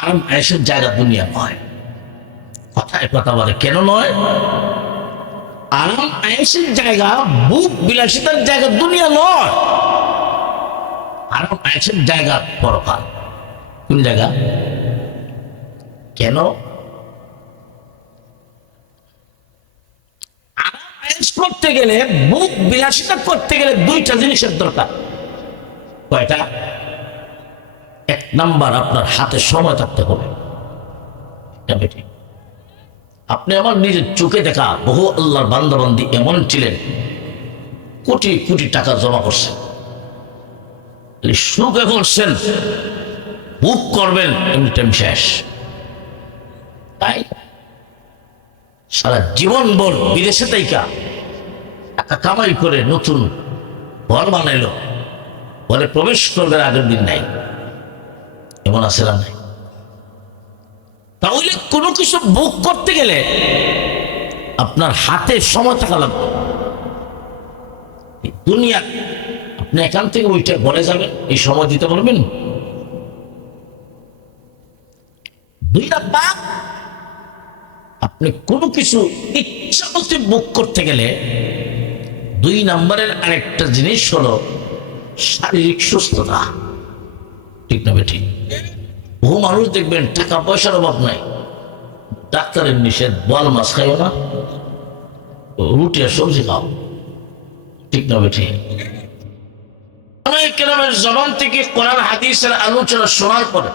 আরাম আয়েশের জায়গা দুনিয়া নয়। কথায় কথা বলে কেন নয়? আরাম আয়েশের জায়গা, বুক বিলাসিতার জায়গা দুনিয়া নয়। আরাম আয়েশের জায়গা পরকাল। কোন জায়গা? কেন? আরাম আয়েশ করতে গেলে, বুক বিলাসিতা করতে গেলে দুইটা জিনিসের দরকার। কয়টা? এক নাম্বার, আপনার হাতে সময় থাকতে হবে। আপনি আমার নিজের চোখে দেখা বহু আল্লাহর বান্দাবান্দি এমন ছিলেন, কোটি কোটি টাকা জমা করছেন, সুখে করছেন, বুক করবেন, এমনি টাইম শেষ। তাই সারা জীবন ভর বিদেশে তাইকা টাকা কামাই করে নতুন ঘর বানাইলো, ঘরে প্রবেশ করবে আগের দিন নাই। এমন আছে না? নাই। তাহলে কোনো কিছু বুক করতে গেলে আপনার হাতে সময় থাকা লাগবে। দুনিয়া আপনি এখান থেকে ওইটা বলে যাবেন, এই সময় দিতে পারবেন? দুই নাম্বার, আপনি কোনো কিছু ইচ্ছা মতো বুক করতে গেলে দুই নাম্বারের আরেকটা জিনিস হলো শারীরিক সুস্থতা। ঠিক না বেঠিক? বহু মানুষ দেখবেন টাকা পয়সার অভাব নাই, ডাক্তারের নিষেধ, বল মাছ খাইও না, রুটি আর সবজি খাও। ঠিক না বেঠিক? কেরামের জবান থেকে কোরআন হাদিসের আলোচনা শোনার পরে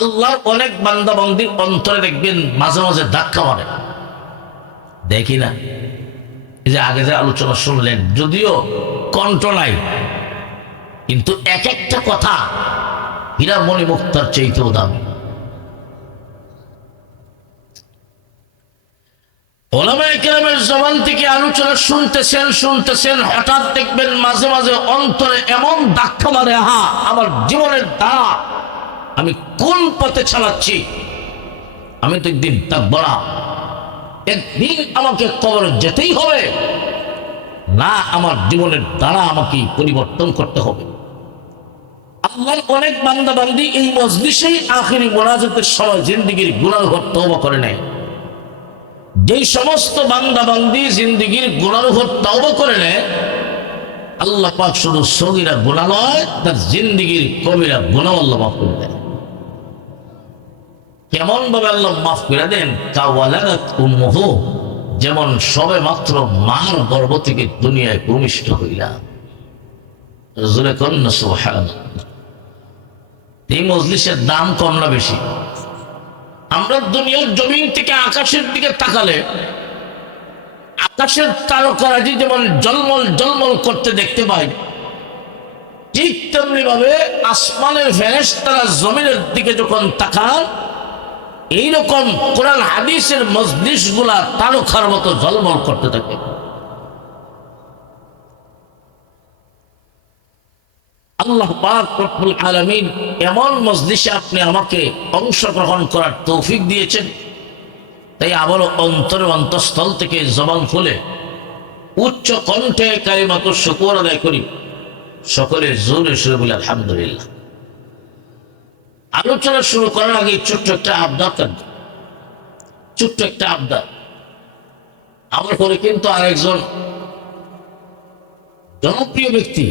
আল্লাহর অনেক বান্দা বান্দির অন্তরে দেখবেন মাঝে মাঝে ধাক্কা মারে। দেখি না? এই যে আগে যে আলোচনা শুনলেন, যদিও কণ্ঠ নাই, কিন্তু এক একটা কথা হীরা মণি মুক্তার চাইতেও দামি। ওলামায়ে কেরামের জবান থেকে আলোচনা শুনতেছেন, হঠাৎ দেখবেন মাঝে মাঝে অন্তরে এমন ধাক্কা মারে, আহা, আমার জীবনের দ্বারা আমি কোন পথে চালাচ্ছি, আমি তো একদিন থাকবো না, একদিন আমাকে কবরে যেতেই হবে, না আমার জীবনের দ্বারা আমাকে পরিবর্তন করতে হবে। আল্লাহর অনেক বান্দা বান্দি এই মজলিসেই আখিরি মোনাজাতের সময় জিন্দেগীর গুনাহ তওবা করে নেয়। যেই সমস্ত বান্দা বান্দি জিন্দেগীর গুনাহ তওবা করে নেয়, আল্লাহ পাক শুধু সগীরা গুনাহ নয়, তার জিন্দেগীর কবিরা গুনাহ আল্লাহ মাফ করে দেন। কেমন ভাবে আল্লাহ মাফ করে দেন? কাওয়ালাত উম্মুহু, যেমন সবে মাত্র মার গর্ভ থেকে দুনিয়ায় ভূমিষ্ঠ হইলা। রাসূলে কন্না সুবহানাল্লাহ। এই মজলিসের দাম কম না বেশি? আমরা দুনিয়ার জমিন থেকে আকাশের দিকে তাকালে আকাশের তারকারাজি যেমন জলমল জলমল করতে দেখতে পাই, ঠিক তেমনি ভাবে আসমানের ফেরেশতারা জমিনের দিকে যখন তাকান, এইরকম কোরআন হাদিসের মজলিস গুলা তারকার মতো ঝলমল করতে থাকে। আল্লাহ পাক রব্বুল আলামিন এমন মজলিসে আপনি আমাকে অংশগ্রহণ করার তৌফিক দিয়েছেন, তাই আবারও অন্তরে অন্তঃস্থল থেকে জবান খুলে উচ্চ কণ্ঠে কালিমাতুশ শুকর আদায় করি। সকলে জোরে সুরে বলে আলহামদুলিল্লাহ। আলোচনা শুরু করার আগে ছোট্ট একটা আবদার থাকবে, ছোট্ট একটা আবদার। আমার পরে কিন্তু আরেকজন জনপ্রিয় ব্যক্তি,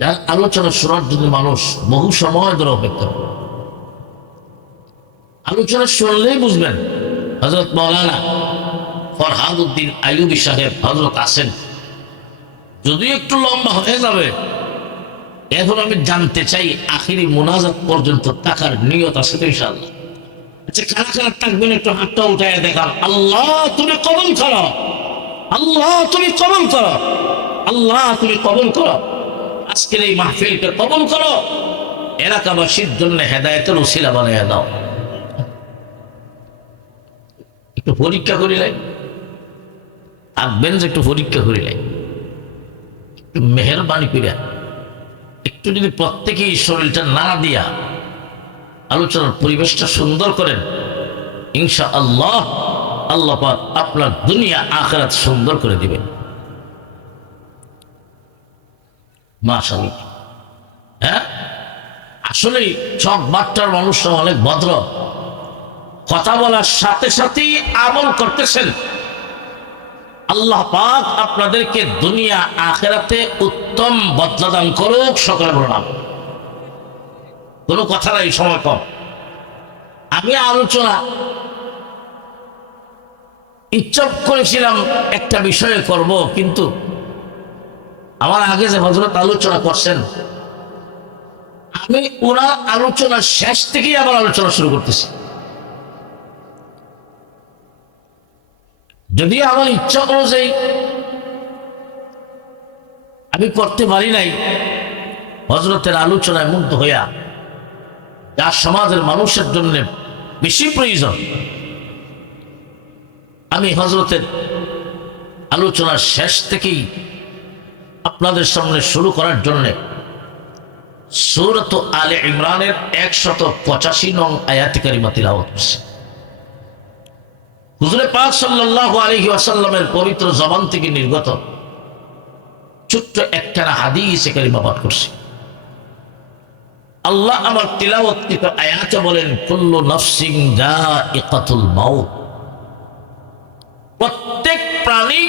যার আলোচনা শোনার জন্য মানুষ বহু সময় ধরে অপেক্ষা করে। আলোচনা শুনলেই বুঝবেন হযরত মাওলানা ফরহাদ উদ্দিন আইয়ুবী সাহেব হযরত আছেন। যদিও একটু লম্বা হয়ে যাবে, এখন আমি জানতে চাই আখিরি মুনাজাত পর্যন্ত থাকার নিয়ত আছে তো ইনশাআল্লাহ? আচ্ছা, কারা কারা থাকবেন একটু হাতটা উঠায় দেখান। আল্লাহ তুমি কবুল করো, আল্লাহ তুমি কবুল করো, আল্লাহ তুমি কবুল করো, আজকের এই মাহফিলকে কবুল করো, এলাকাবাসীর জন্য হেদায়েতের উসিলা বানিয়ে দাও। একটু পরীক্ষা করিলাই, থাকবেন যে একটু পরীক্ষা করিলাই, একটু মেহেরবানি করিয়া একটু যদি প্রত্যেকেই শরীরটা নাড়া দিয়া আলোচনার পরিবেশটা সুন্দর করেন, ইনশাআল্লাহ আল্লাহ পাক আপনার দুনিয়া আখিরাত সুন্দর করে দিবেন। মাশাআল্লাহ। হ্যাঁ, আসলে সব বাচ্চার মানুষরা অনেক ভদ্র, কথা বলার সাথে সাথেই আমল করতেছেন। আল্লাহ পাক আপনাদেরকে দুনিয়া আখিরাতে উত্তম বদলা দান করুক, সকলে বললাম। কোনো কথা নাই, সময় কম। আমি আলোচনা ইচ্ছা করেছিলাম একটা বিষয়ে করব, কিন্তু আমার আগে যে হযরত আলোচনা করছেন, আমি ওনার আলোচনার শেষ থেকেই আবার আলোচনা শুরু করতেছি। যদি আমার ইচ্ছা অনুযায়ী আমি করতে পারি নাই, হযরতের আলোচনায় মুগ্ধ হইয়া যা সমাজের মানুষের জন্য বেশি প্রয়োজন, আমি হযরতের আলোচনার শেষ থেকেই আপনাদের সামনে শুরু করার জন্য সূরাত আলে ইমরানের 185 নং আয়াত কারিমা তিলাওয়াত করছি। হুজুরে পাক সাল্লাল্লাহু আলাইহি ওয়াসাল্লামের পবিত্র জবান থেকে নির্গত ছোট্ট একখানা হাদিস কারিমা পাঠ করছি। আল্লাহ আমার তিলাওয়াতকৃত আয়াতে বলেন, কুল্লু নাফসিন যায়িকাতুল মাউত, প্রত্যেক প্রাণী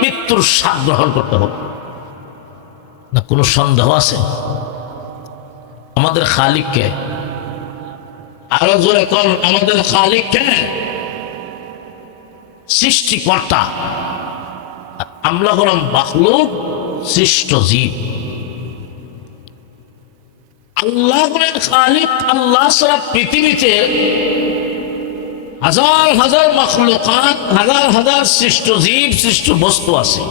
মৃত্যুর স্বাদ গ্রহণ করতে হবে। না কোনো সন্দেহ আছে? আমাদের খালিক কে? আরো জোরে কোন, আমাদের খালিক কে? সৃষ্টিকর্তা। আমরা হলাম মাখলুক, সৃষ্ট জীব। আল্লাহ হলেন খালিক। আল্লাহ ছাড়া পৃথিবীতে হাজার হাজার মাখলুকাত, হাজার হাজার সৃষ্ট জীব, সৃষ্ট বস্তু আছে।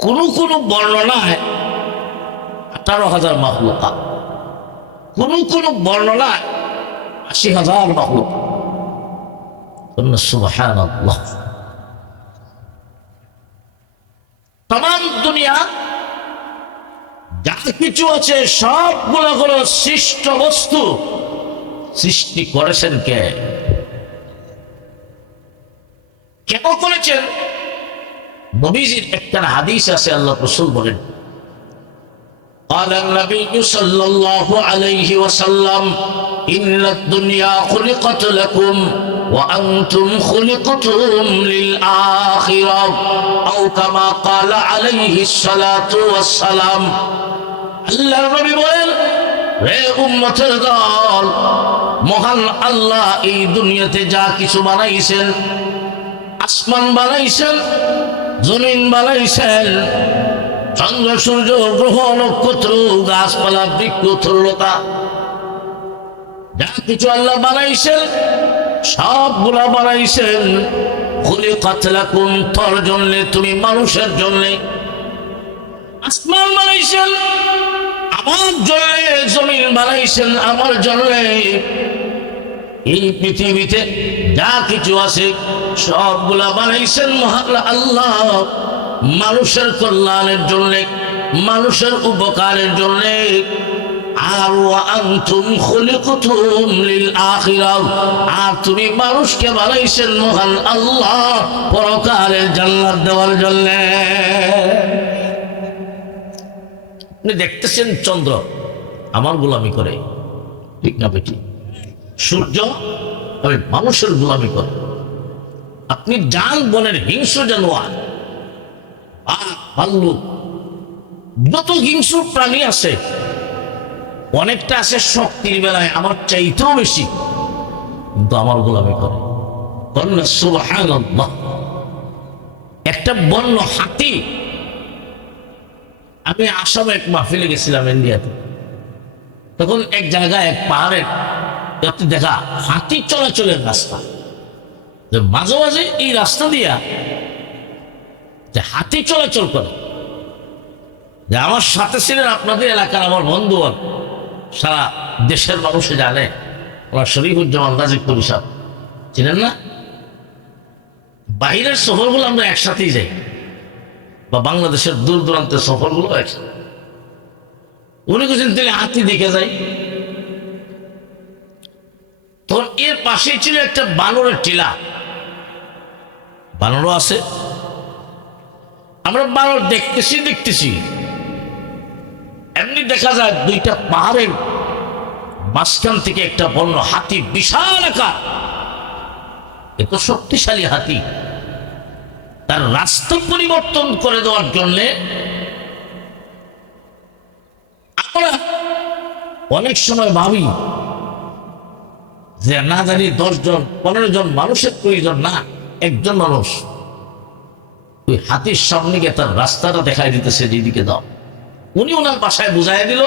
কোন কোন বর্ণনায় 18,000 মাখলুকাত, কোন কোন বর্ণনায় 80,000 মাখলুকাত। সুবহানাল্লাহ। তাম দুনিয়া যা কিছু আছে সবগুলো হলো সৃষ্ট বস্তু। সৃষ্টি করেছেন কে? কেন করেছেন? নবীজির একটা হাদিস আছে, আল্লাহ রাসূল বলেন, قال النبي صلى الله عليه وسلم إن الدنيا خلقت لكم وأنتم خلقتم للآخرة أو كما قال عليه الصلاة والسلام। আল্লাহর নবী বলেন, হে উম্মতের দল, মহান আল্লাহ এই দুনিয়াতে যা কিছু বানাইছেন, আসমান বানাইছেন, জমিন বানাইছেন, চন্দ্র সূর্য গ্রহ নক্ষত্র গাছপালা বৃক্ষ তরুলতা, যা কিছু আল্লাহ বানাইছেন সবগুলা বানাইছেন খুলিকাত লাকুম, তোর জন্য, তুমি মানুষের জন্য। আসমান বানাইছেন আমার জন্য, জমিন বানাইছেন আমার জন্য। এই পৃথিবীতে যা কিছু আছে সবগুলা বানাইছেন মহান আল্লাহ মানুষের কল্যাণের জন্য, মানুষের উপকারের জন্য। আর আনতুম খুলিকতুম লিল আখিরাহ, আর তুমি মানুষকে বানাইছেন মহান আল্লাহ পরকালের জান্নাত দেওয়ার জন্য। আপনি দেখতেছেন চন্দ্র আমার গোলামি করে, ঠিক না বেটি? সূর্য আমি মানুষের গোলামি করে। আপনি জান বনের হিংস্র জানোয়ার, ভাল্লুক, যত হিংস্র প্রাণী আছে, অনেকটা আছে শক্তির বেলায় আমার চাইতেও বেশি, কিন্তু আমার গোলামি করে। সুবহানাল্লাহ। একটা বন্য হাতি, আমি আসামে এক মাহফিলে গেছিলাম ইন্ডিয়াতে, তখন এক জায়গায় এক পাহাড়ের দেখা হাতি চলাচলের রাস্তা, মাঝে মাঝে এই রাস্তা দিয়া যে হাতি চলাচল করে। যে আমার সাথে ছিলেন আপনাদের এলাকার আমার বন্ধু, সারা দেশের মানুষে জানে, ওনার শরীফুজ্জামান রাজিকপুরি সাহেব, চিনেন না? বাহিরের সফরগুলো আমরা একসাথেই যাই, বা বাংলাদেশের দূর দূরান্তের সফরগুলো একসাথে। উনি বলছেন তিনি হাতি দেখে যাই। তখন এর পাশেই ছিল একটা বানরের টিলা, বানরও আছে। আমরা বানর দেখতেছি, এমনি যদি দেখা যায় দুইটা পাহাড়ের মাঝখান থেকে একটা বন্য হাতি, বিশাল আকার, এত শক্তিশালী হাতি, তার রাস্তা পরিবর্তন করে দেওয়ার জন্যে আমরা অনেক সময় ভাবি যে না জানি 10 জন 15 জন মানুষের প্রয়োজন, না, একজন মানুষ ওই হাতির সামনে গিয়ে তার রাস্তাটা দেখাই দিতেছে, যেদিকে দাও। উনি ওনার বাসায় বুঝাই দিল,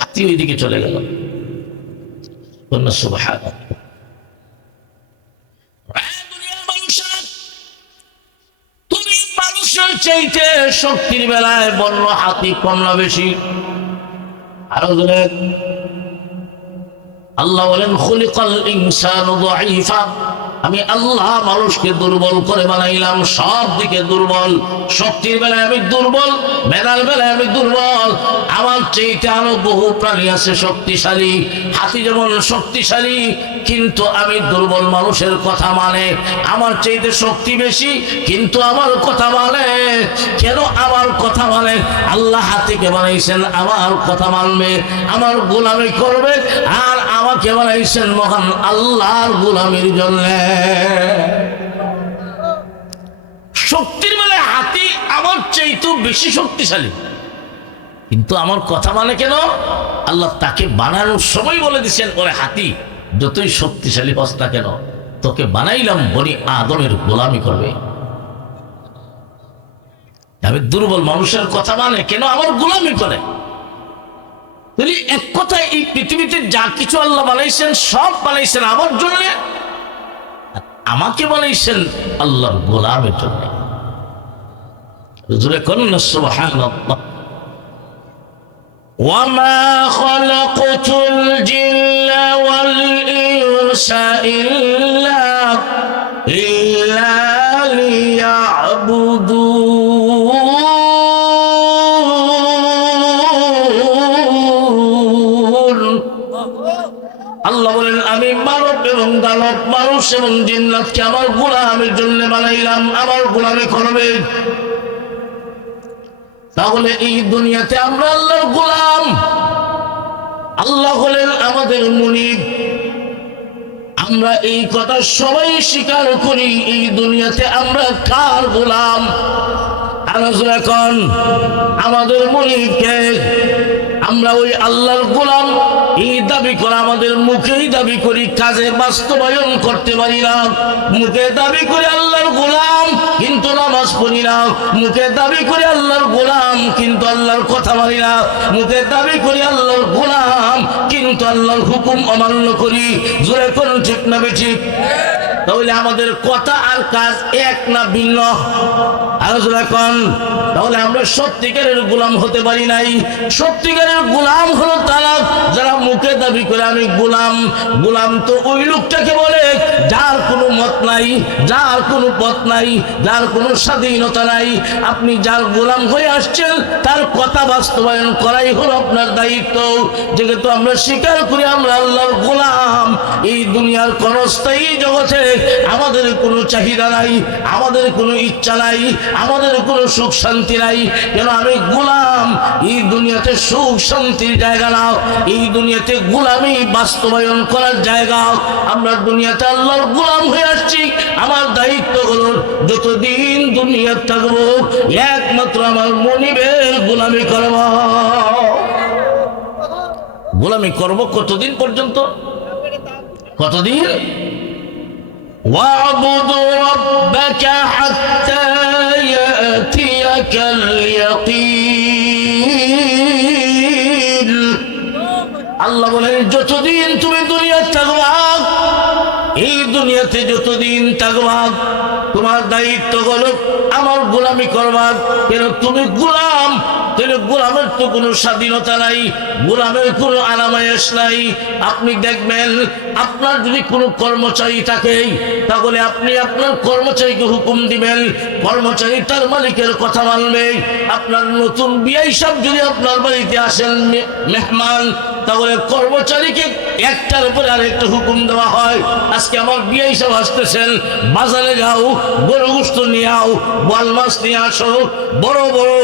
হাতি ওইদিকে চলে গেল। সুবহানাল্লাহ। তুমি মানুষের চাইতে শক্তির বেলায় বন্য হাতি কম না বেশি? আরো বলেন, আল্লাহ বলেন খুলিকাল ইনসানু যায়ীফা, আমি আল্লাহ মানুষকে দুর্বল করে বানাইলাম, সব দিকে দুর্বল। শক্তির বেলায় আমি দুর্বল, মেধার বেলায় আমি দুর্বল। আমার চাইতে আরো বহু প্রাণী আছে শক্তিশালী। হাতি যেমন শক্তিশালী, কিন্তু আমি দুর্বল, মানুষের কথা মানে। আমার চাইতে শক্তি বেশি, কিন্তু আমার কথা মানে। কেন আমার কথা মানে? আল্লাহ হাতিকে বানাইছেন আমার কথা মানবে, আমার গোলামি করবে, আর আমাকে বানাইছেন মহান আল্লাহর গোলামির জন্য। শক্তির বেলায় হাতি আমার চাইতেও বেশি শক্তিশালী, কিন্তু আমার কথা মানে কেন? আল্লাহ তাকে বানানোর সময় বলে দিচ্ছেন, ওরে হাতি যতই শক্তিশালী হস না কেন, তোকে বানাইলাম বনি আদমের গোলামি করবে। আমি দুর্বল, মানুষের কথা মানে কেন? আমার গোলামি করে। এক কথায় এই পৃথিবীতে যা কিছু আল্লাহ বানাইছেন সব বানাইছেন আমার জন্য, আমাকে বানাইছেন আল্লাহর গোলামের জন্য। জোরে করুন সুবহানাল্লাহ। ওয়ামা খালাকতুল জিন্না ওয়াল ইনসা ইল্লা লিয়াবুদুন। আল্লাহ বলেন, আমি মানব এবং দানব, মানুষ এবং জিন্নাতকে আমার গোলামের জন্য বানাইলাম, আমার গোলামি করবে। তাহলে এই দুনিয়াতে আমরা আল্লাহর গোলাম, আল্লাহ হলেন আমাদের মুনিব। আমরা এই কথা সবাই স্বীকার করি, এই দুনিয়াতে আমরা কার গোলাম? এখন আমাদের মুনিবকে। আমরা ওই আল্লাহর গোলাম এই দাবি করা আমাদের মুখেই দাবি করি, কাজে বাস্তবায়ন করতে পারি না। মুখে দাবি করে আল্লাহর গোলাম, কিন্তু নামাজ পড়ি না। মুখে দাবি করে আল্লাহর গোলাম, কিন্তু আল্লাহর কথা মানি না। মুখে দাবি করি আল্লাহর গোলাম, কিন্তু আল্লাহর হুকুম অমান্য করি। জোরে করুন ঠিক না বেঠিক? তাহলে আমাদের কথা আর কাজ এক না ভিন্ন? আলোচনা কর। তাহলে আমরা সত্যিকারের গোলাম হতে পারি নাই। সত্যিকারের গোলাম হলো তারা যারা মুখে দাবি করে আমি গোলাম। গোলাম তো ওই লোকটাকে বলে যার কোনো মত নাই, যার কোনো পথ নাই, যার কোনো স্বাধীনতা নাই। আপনি যার গোলাম হয়ে আসছেন তার কথা বাস্তবায়ন করাই হলো আপনার দায়িত্ব। যেহেতু আমরা স্বীকার করি আমরা আল্লাহর গোলাম, এই দুনিয়ার ক্ষণস্থায়ী জগতে আমাদের কোনো চাহিদা নাই, আমাদের কোনো ইচ্ছা নাই, আমাদের কোনো সুখ শান্তি নাই। কেন? আমি গোলাম। এই দুনিয়াতে সুখ শান্তির জায়গা না, এই দুনিয়াতে গোলামি বাস্তবায়ন করার জায়গা। আমরা দুনিয়াতে আল্লাহর গোলাম হয়ে আসছি। আমার দায়িত্ব হলো যতদিন দুনিয়া থাকবো একমাত্র আমার মনিবের গোলামি করব। গোলামি করব কতদিন পর্যন্ত? কতদিন? وَاعْبُدْ رَبَّكَ حَتَّى يَأْتِيَكَ الْيَقِينُ। আল্লাহ বলেন যতদিন তুমি দুনিয়াতে থাকবা, এই দুনিয়াতে যতদিন থাকবা তোমার দায়িত্ব হলো আমার গোলামি করবা। কেন? তুমি গোলাম। গোলামের তো কোনো স্বাধীনতা নাই, গোলামের কোনো আরামায়েশ নাই। আপনি দেখবেন আপনার যদি কোনো কর্মচারী থাকে তাহলে আপনি আপনার কর্মচারীকে হুকুম দিবেন, কর্মচারী তার মালিকের কথা মানবে। আপনার নতুন বিয়ে সব যদি আপনার বাড়িতে আসেন মেহমান, তাহলে কর্মচারীকে একটার উপরে আরেকটা হুকুম দেওয়া হয়। আজকে আমার বিয়ে সব আসতেছেন, বাজারে যাও, গরু গোশত নিয়ে আও, বোয়াল মাছ নিয়ে আসো, বড় বড়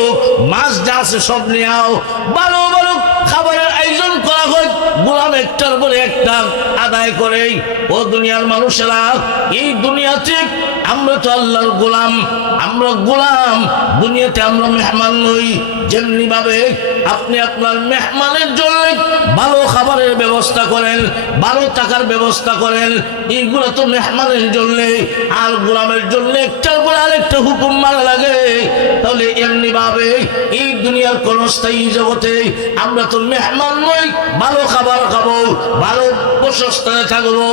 মাছ যা আছে সব নিয়ে আও, ভালো ভালো খাবারের আয়োজন করা হয়। গোলাম একটার পরে একটা আদায় করে। ও দুনিয়ার মানুষেরা, এই দুনিয়াতে আমরা তো আল্লাহর গোলাম, আমরা গোলাম, দুনিয়াতে আমরা মেহমান নই। যেমনি ভাবে আপনি আপনার মেহমানের জন্য ভালো খাবারের ব্যবস্থা করেন, ভালো টাকার ব্যবস্থা করেন, এইগুলো তো মেহমানের জন্য। আর গোলামের জন্য একটার পর আরেকটা হুকুম মারা লাগে। তাহলে এমনি ভাবে এই দুনিয়ার কোন স্থায়ী জগতে আমরা তো মেহমান নই, ভালো খাবার খাবো, ভালো প্রশস্তানে থাকবো,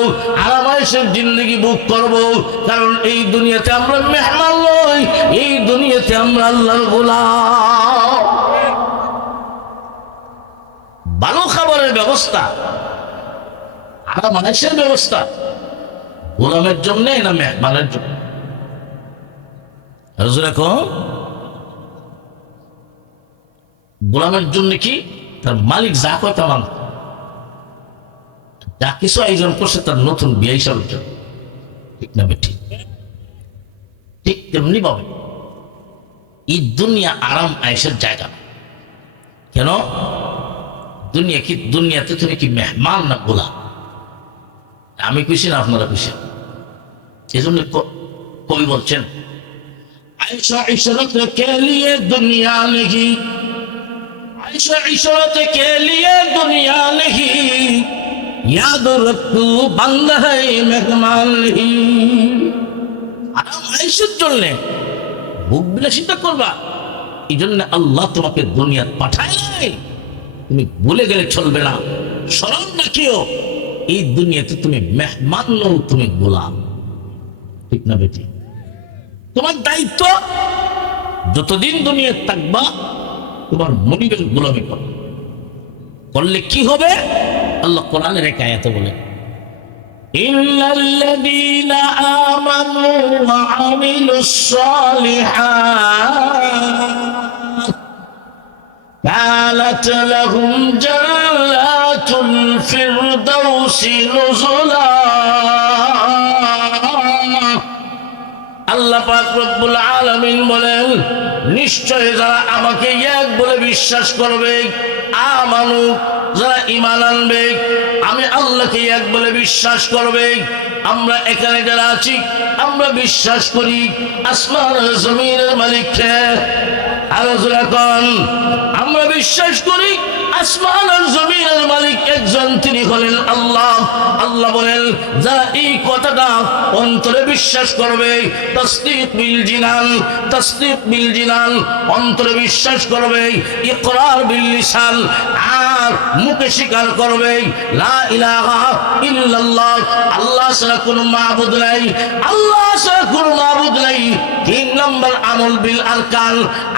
আরামায়েশের জিন্দগি বুক করবো। কারণ এই দুনিয়াতে আমরা মেহমান নই, এই দুনিয়াতে আমরা আল্লাহর গোলাম। ভালো খাবারের ব্যবস্থা, আরামায়েশের ব্যবস্থা গোলামের জন্য না মেহমানের জন্য? গোলামের জন্য কি তার মালিক যা কয় তা মানত, যা কিছু আয়োজন করছে তার নতুন বিয়ে হিসাবের জন্য, ঠিক না ঠিক? ঠিক তেমনি ভাবে এই দুনিয়া আরাম আয়েশের জায়গা। কেন? দুনিয়া কি, দুনিয়াতে তুমি কি মেহমান না গোলাম? আমি খুশি না আপনারা খুশি? এই জন্য কবি বলছেন, আয়েশা ইশরত কে লিয়ে দুনিয়া নেহি, আয়েশা ইশরত কে লিয়ে দুনিয়া নেহি, याद रख तू बंद है मेहमान नहीं। আরাম আয়েশের জন্য ভোগ বিলাসিতা করবা, এই জন্য আল্লাহ তোমাকে দুনিয়া পাঠায় নাই। তুমি ভুলে গেলে চলবে না, স্মরণ রাখিও এই দুনিয়াতে তুমি মেহমান নও, তুমি গোলাম, ঠিক না বেটি? তোমার দায়িত্ব যতদিন দুনিয়া থাকবা তোমার মনিবের গোলামি করো। করলে কি হবে? আল্লাহ কোরআনের এক আয়াতে বলে, ইন্নাল্লাযীনা আমানু ওয়া আমিলুস সালিহাত কানাত লাহুম জান্নাতুল ফিরদাউসি নুজুলা। আল্লাহ পাক রব্বুল আলামিন বলেন, নিশ্চয় যারা আমাকে এক বলে বিশ্বাস করবে, আমানু যারা ঈমান আনবে, আমি আল্লাহকে এক বলে বিশ্বাস করবে। আমরা এখানে যারা আছি আমরা বিশ্বাস করি আসমান আর জমিনের মালিককে। আর যখন আমরা বিশ্বাস করি আসমান আর জমিনের মালিক একজন, তিনি হলেন আল্লাহ। আল্লাহ বলেন, যারা এই কথাটা অন্তরে বিশ্বাস করবে, তাসদীক বিল জিনান, তাসদীক বিল জিনান, অন্তরে বিশ্বাস করবে, ইকরার বিল লিসান, আর মুখে স্বীকার করবে লা ইলাহা ইল্লাল্লাহ, আল্লাহ ছাড়া কোনো মাবুদ নাই, আল্লাহ ছাড়া কোনো মাবুদ নাই। 3 নম্বর আমল বিল আরকান,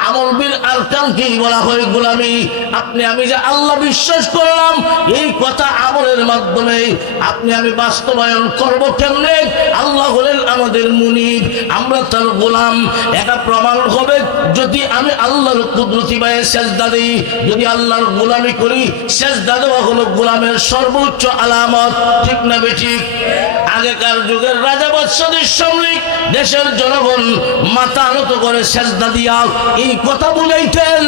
আমল বিল আরকান কি বলা হয়? গোলামি। আপনি আমি যে আল্লাহ বিশ্বাস করলাম, এই কথা আমলের মাধ্যমে আপনি আমি বাস্তবায়ন করব কেমনে? আল্লাহ হলেন আমাদের মুনিব, আমরা তার গোলাম। এটা প্রমাণ হবে যদি আমি আল্লাহর কুদরতি বায়ে সেজদা দিই, যদি আল্লাহর গোলামি করি। সেজদা দেওয়া হলো গোলামের সর্বোচ্চ আলামত, ঠিক না বেঠিক? আগেকার যুগের রাজা বাদশাদের সামনে দেশের জনগণ মাথা নত করে সেজদা দিয়া এই কথা বলেইতেন,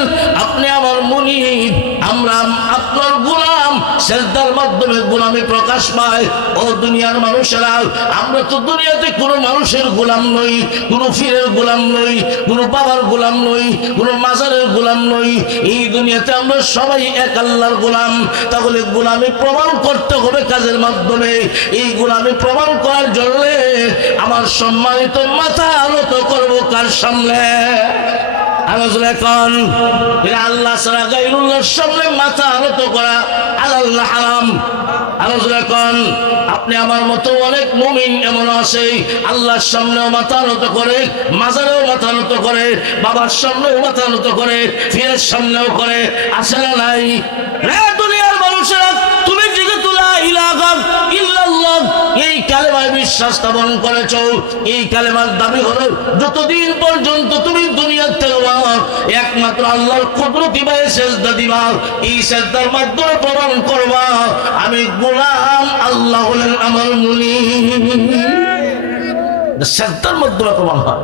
আপনি আমার মুনিব, আমরা আপনার গোলাম। সেজদার মাধ্যমে গোলামি প্রকাশ পায়। ও দুনিয়ার মানুষেরা, আমরা তো দুনিয়াতে কোনো মানুষের গোলাম নই, কোনো পীরের গোলাম নই, কোনো বাবার গোলাম নই, কোনো মাজারের গোলাম নই। এই দুনিয়াতে আমরা সবাই এক আল্লাহর গোলাম। তাহলে গোলামি প্রমাণ করতে হবে কাজের মাধ্যমে। এই গোলামি প্রমাণ করার জন্য আমার সম্মানিত মাথা নত করবো কার সামনে? আল্লাহ ছাড়া গায়রুল্লাহর সামনে মাথা নত করা আল্লাহ হারাম। আপনি আমার মতো অনেক মুমিন এমন আছে, আল্লাহর সামনেও মাথা নত করে, মাজারেও মাথা নত করে, বাবার সামনেও মাথা নত করে, পীরের সামনেও করে, আছে না নাই? দুনিয়ার মানুষেরা, তুমি যেহেতু লা ইলাহা ইল্লাল্লাহ এই কালেমায় বিশ্বাস স্থাপন করেছো। এই কালেমার দাবি হলো যতদিন পর্যন্ত তুমি দুনিয়াতে থাকবা একমাত্র আল্লাহর কুদরতি ভাবে সেজদা দিবা, এই সেজদার মাধ্যমে প্রমাণ করবা আমি গোলাম, আল্লাহ হলেন আমার মুনিব। সেজদার মাধ্যমে প্রমাণ হয়।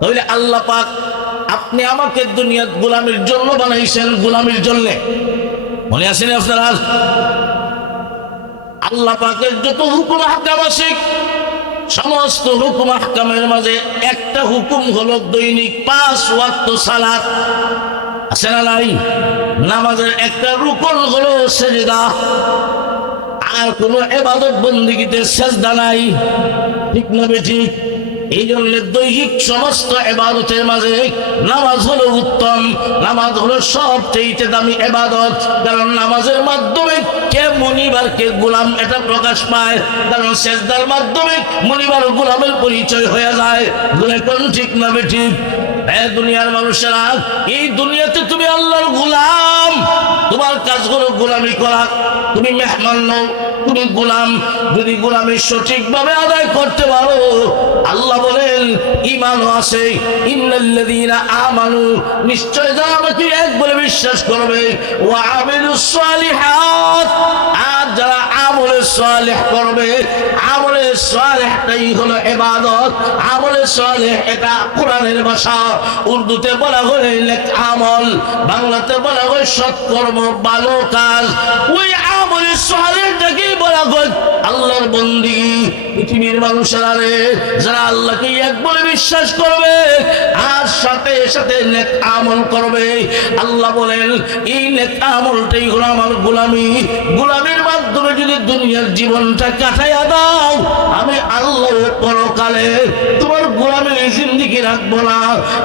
তাহলে আল্লাহ পাক আপনি আমাকে দুনিয়ার গোলামের জন্য বানাইছেন, গোলামের জন্য। মনে আছেন আপনারা? আল্লাহ পাকের যত হুকুম আহকাম আছে সমস্ত হুকুম আহকামের মাঝে একটা হুকুম হলো দৈনিক 5 ওয়াক্ত সালাত। আছে না নাই? নামাজের একটা রুকন হলো সিজদা। আর কোনো ইবাদত বন্দেগীতে সিজদা নাই, ঠিক না বেঠিক? এই জন্য দৈহিক সমস্ত ইবাদতের মাঝে নামাজ হলো উত্তম, নামাজ হলো সবচেয়ে দামি ইবাদত। কারণ নামাজের মাধ্যমে কে মুনিব আর কে গোলাম এটা প্রকাশ পায়। কারণ সিজদার মাধ্যমে মুনিব আর গোলামের পরিচয় হয়ে যায়। কোন ঠিক না বেঠিক? দুনিয়ার মানুষেরা, এই দুনিয়াতে তুমি আল্লাহর গোলাম, তোমার কাজ হলো গোলামি করা। তুমি মেহমান নও, তুমি গোলাম। যদি গোলামি সঠিকভাবে আদায় করতে পারো, আল্লাহ বলেন ঈমানও আছে। ইন্নাল্লাযীনা আমানু, নিশ্চয় যারা আমাকে এক বলে বিশ্বাস করবে, ওয়া আমিলুস সালিহাত, আর যারা আমলে সালেহ করবে। আমলে সালেহটাই হলো ইবাদত। আমলে সালেহ এটা কোরআনের ভাষা। উর্দুতে বলা হয় নেক আমল, বাংলাতে বলা হয় সৎকর্ম, ভালো কাজ। ওই আমলে সালেহটাকে বলা হয় আল্লাহর বন্দেগী। পৃথিবীর মানুষেরা রে, যারা আল্লাহকে এক বলে বিশ্বাস করবে আর সাথে সাথে নেক আমল করবে, আল্লাহ বলেন এই নেক আমলটাই হলো আমার গোলামি। গোলামির মাধ্যমে যদি দুনিয়ার জীবনটা কাটাইয়া দাও, আমি আল্লাহ পরকালে তোমার গোলামের জিন্দেগি রাখবো না।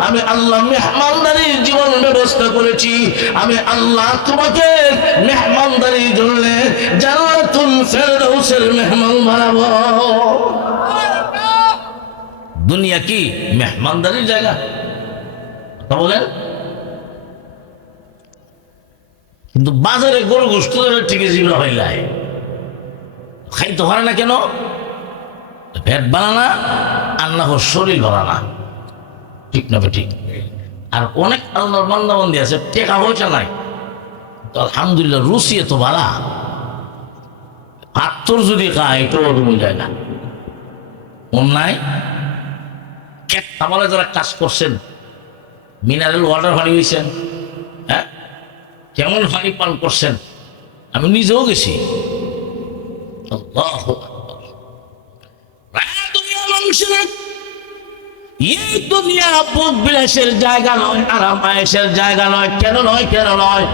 আমি আল্লাহ মেহমানদারির জীবন ব্যবস্থা করেছি। আমি আল্লাহ তোমাকে মেহমানদারির জন্য জান্নাতুল ফেরদাউসের মেহমান বানাবো। দুনিয়া কি মেহমানদারির জায়গা? কথা বলেন। কিন্তু বাজারে গরু গোশত ঠিকই জীবন হইলায় খাইতে পারে না কেন? পেট বানানা আর না শরীর বানানা, ঠিক না ঠিক? আর অনেক আল্লাহর বান্দাবান্দি আছে টেকা পয়সা নাই, তো আলহামদুলিল্লাহ রুচি এত বাড়া, পাত্তর যদি খায় এটাও যায় না। অন্যায় আমাদের যারা কাজ করছেন, মিনারেল ওয়াটার পানি হয়েছেন, হ্যাঁ কেমন পানি পান করছেন, আমি নিজেও গেছি। এই দুনিয়া ভোগ বিলাসের জায়গা নয়, আরাম আয়েশের জায়গা নয়। কেন নয়? কেন নয়?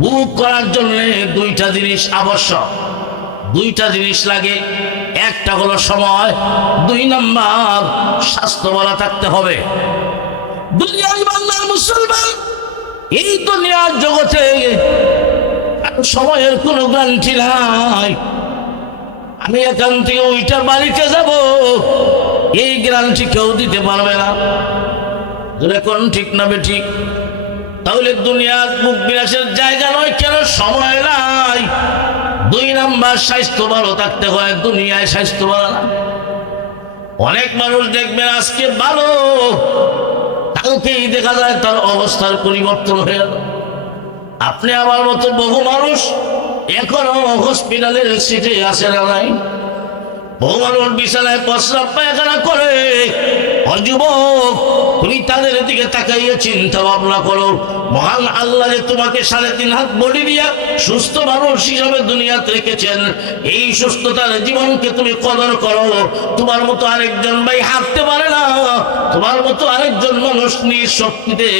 ভোগ করার জন্য দুইটা জিনিস আবশ্যক, দুইটা জিনিস লাগে। একটা হলো সময়, 2 নাম্বার স্বাস্থ্য বলা থাকতে হবে। দুনিয়ার বাংলার মুসলমান এই দুনিয়ার জগতে সময়ের কোনো গ্যারান্টি নাই। আমি এখান থেকে ওইটার বাড়িতে যাব, এই গ্যারান্টি কেউ দিতে পারবে না। কোন ঠিক না বেঠিক? তাহলে দুনিয়ার মুখ বিলাসের জায়গা নয়। কেন? সময় নাই। 2 নাম্বার স্বাস্থ্য ভালো থাকতে হয়। দুনিয়ায় স্বাস্থ্য ভালো না। অনেক মানুষ দেখবেন আজকে ভালো, কালকেই দেখা যায় তার অবস্থার পরিবর্তন হয়ে গেল। আপনি আমার মতো বহু মানুষ এখনো হসপিটালের সিটে আসে না নাই। বহু মানুষ বিছানায় প্রস্রাব পায়খানা করে। যুবক, তুমি তাদের দিকে তাকাইয়া চিন্তা ভাবনা করো। মহান আল্লাহ যে তোমাকে 3.5 হাত বডি দিয়া সুস্থ মানুষ হিসাবে দুনিয়াতে রেখেছেন, এই সুস্থতার জীবনকে তুমি কদর করো। তোমার মতো আরেকজন ভাই হাঁটতে পারে না, তোমার মতো আরেকজন মানুষ নিঃশক্তিতে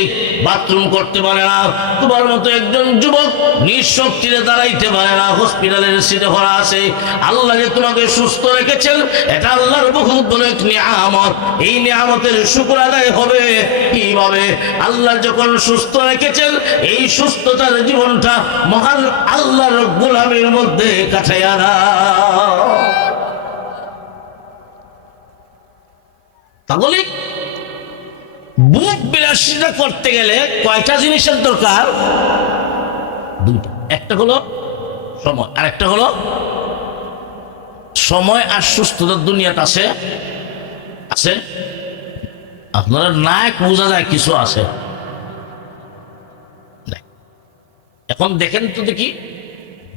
বাথরুম করতে পারে না, তোমার মতো একজন যুবক নিঃশক্তিতে দাঁড়াইতে পারে না, হসপিটালের সিটে ভরা আছে। আল্লাহ যে তোমাকে সুস্থ রেখেছেন, এটা আল্লাহর বহুত বড় এক নিয়ামত। এই নিয়ামতের শুকর আদায় হবে কিভাবে? আল্লাহ যখন সুস্থ রেখেছেন, এই সুস্থতার জীবনটা মহান আল্লাহর গোলামের মধ্যে কাটাইয়া দাও। তাহলে ভোগ বিলাসিতা করতে গেলে কয়টা জিনিসের দরকার? 2টা। একটা হলো সময়, আর একটা হলো সময় আর সুস্থতার দুনিয়াতে আছে আছে আপনারা নায়ক বোঝা যায় কিছু আছে। এখন দেখেন তো দেখি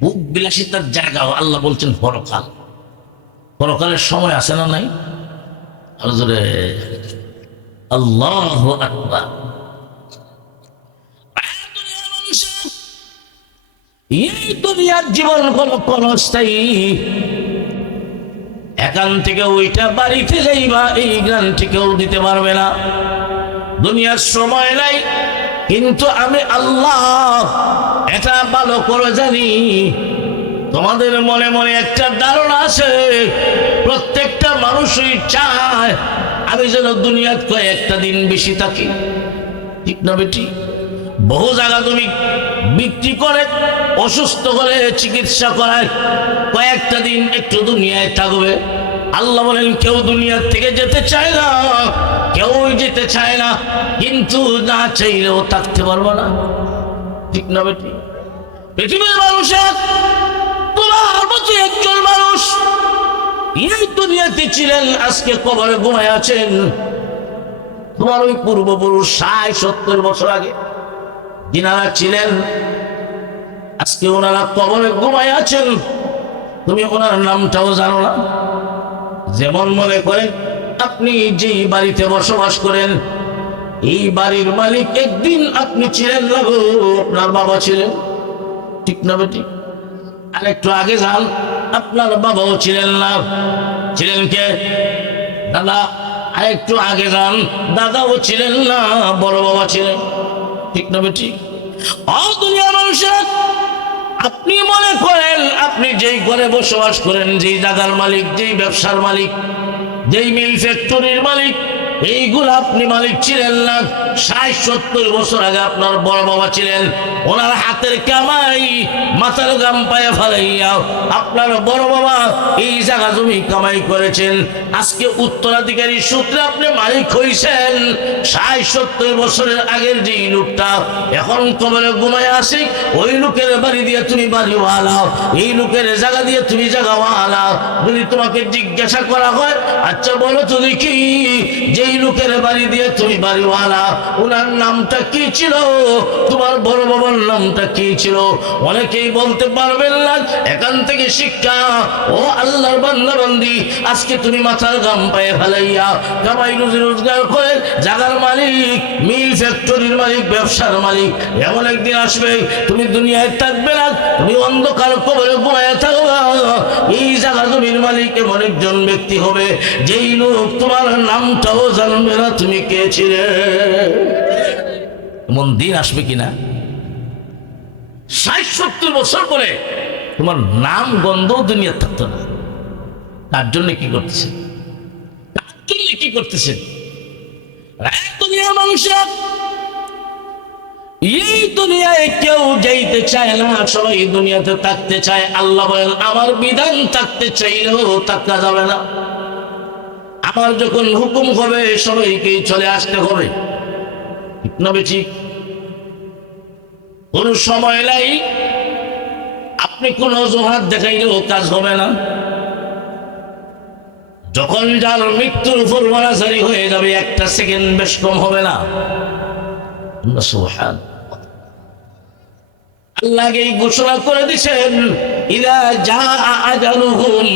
বুক বিলাসিতার জায়গা আল্লাহ বলছেন পরকাল, পরকালের সময় আছে না নাই? আল্লাহু আকবার। এই দুনিয়ার জীবন কোন স্থায়ী, এখান থেকে ওইটা বাড়িতে যাইবা এই গ্যারান্টি কেউ দিতে পারবে না। দুনিয়ার সময় নাই, কিন্তু আমি আল্লাহ এটা ভালো করে জানি। তোমাদের মনে মনে একটা ধারণা আছে, প্রত্যেকটা মানুষই চায় আমি যেন দুনিয়াত কয়েকটা দিন বেশি থাকি, ঠিক না বেটি? বহু জায়গা তুমি বিক্রি করে অসুস্থ হলে চিকিৎসা করায় কয়েকটা দিন একটু দুনিয়ায় থাকবে। আল্লাহ বলেন কেউ দুনিয়ার থেকে যেতে চায় না, কেউ যেতে চায় না, কিন্তু না চাইলেও থাকতে পারবো না, ঠিক না বেটি? পৃথিবীর মানুষের তোমার মতো একজন মানুষ এই দুনিয়াতে ছিলেন, আজকে কবরে ঘুমায় আছেন। তোমার ওই পূর্বপুরুষ ৬০-৭০ বছর আগে যিনারা ছিলেন, আজকে ওনারা কবরে ঘুমায় আছেন, তুমি ওনার নামটাও জানো না। যেমন মনে করেন আপনি যেই বাড়িতে বসবাস করেন, এই বাড়ির মালিক একদিন আপনি ছিলেন না গো, আপনার বাবা ছিলেন, ঠিক না বেটি? আর একটু আগে যান, আপনার বাবাও ছিলেন না, ছিলেন কে? দাদা। আর একটু আগে যান, দাদাও ছিলেন না, বড় বাবা ছিলেন, ঠিক না বেটি? দুনিয়ার মানুষের আপনি মনে করেন আপনি যেই ঘরে বসবাস করেন, যেই জায়গার মালিক, যেই ব্যবসার মালিক, যেই মিল ফ্যাক্টরির মালিক, এইগুলো আপনি মালিক ছিলেন না। ৬০-৭০ বছর আগে আপনার বড় বাবা ছিলেন, ওনার হাতের কামাই মাথার গাম পায়ে ফেলাইয়া আপনার বড় বাবা এই জায়গা জমি কামাই করেছেন। আজকে উত্তরাধিকারী সূত্রে আপনি মালিক হইছেন। ৬০-৭০ বছরের আগের যে লোকটা এখন কবরে ঘুমায় আসে, ওই লোকের বাড়ি দিয়ে তুমি বাড়িওয়ালা, এই লোকের জায়গা দিয়ে তুমি জায়গাওয়ালা। যদি তোমাকে জিজ্ঞাসা করা হয়, আচ্ছা বলো তো দেখি, যেই লোকের বাড়ি দিয়ে তুমি বাড়িওয়ালা, ওনার নামটা কি ছিল? তোমার বড় বাবার নামটা কি ছিল? অনেকেই বলতে পারবেন না। এখান থেকে শিক্ষা, ও আল্লাহর বান্দা বান্দি, আজকে তুমি মাথার গাম পায়ে ফেলাইয়া কামাই রুজি রোজগার করে জায়গার মালিক, মিল ফ্যাক্টরির মালিক, ব্যবসার মালিক, এমন একদিন আসবে তুমি দুনিয়ায় থাকবে না, তুমি অন্ধকার কবরে ঘুমায় থাকবা। এই জায়গা জমির মালিক এমন একজন ব্যক্তি হবে, যেই লোক তোমার নামটাও জানবে না তুমি কে ছিলে। এমন দিন আসবে কিনা? ৬০-৭০ বছর পরে তোমার নাম গন্ধ দুনিয়া থাকতো না। তার জন্য কি করতেছে? তার জন্য কি করতেছে? দুনিয়ার মানুষের এই দুনিয়ায় কেউ যাইতে চায় না, সবাই দুনিয়াতে থাকতে চায়। আল্লাহ বলেন আমার বিধান থাকতে চাইলেও থাকা যাবে না। আমার যখন হুকুম হবে সবাইকে চলে আসতে হবে, ঠিক না বেশি? কোন সময় নাই, আপনি কোন অজুহাত দেখাইলেও কাজ হবে না। যখন যার মৃত্যুর উপর মারাজারি হয়ে যাবে, একটা সেকেন্ড বেশ কম হবে না। আল্লাহকেই ঘোষণা করে দিয়েছেন, ইযা জাআ আজালুহুম